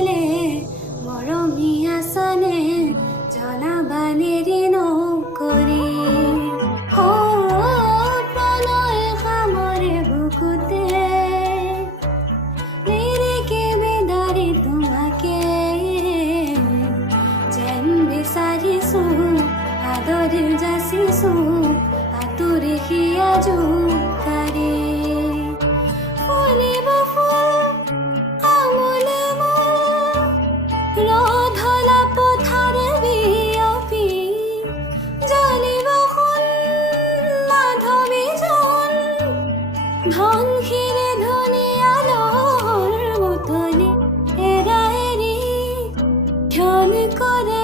বলে মৰমী আছানে জনাবানেৰি নকৰি প্ৰণয় সামৰে বুকুতে নিৰিকে বেদাৰি তোমাকে যেন বিচাৰিছো আদৰি যাচিছো আতুৰি হিয়া জোকাৰি ফুলিব ফুল আমোলে মোৰ ৰধলা পথাৰে বিয়পি জ্বলিব সোণ মাধৱী জোন ধনশিৰে ধুনীয়া লহৰ মুঠনি এৰা এৰি ধ্যান কৰে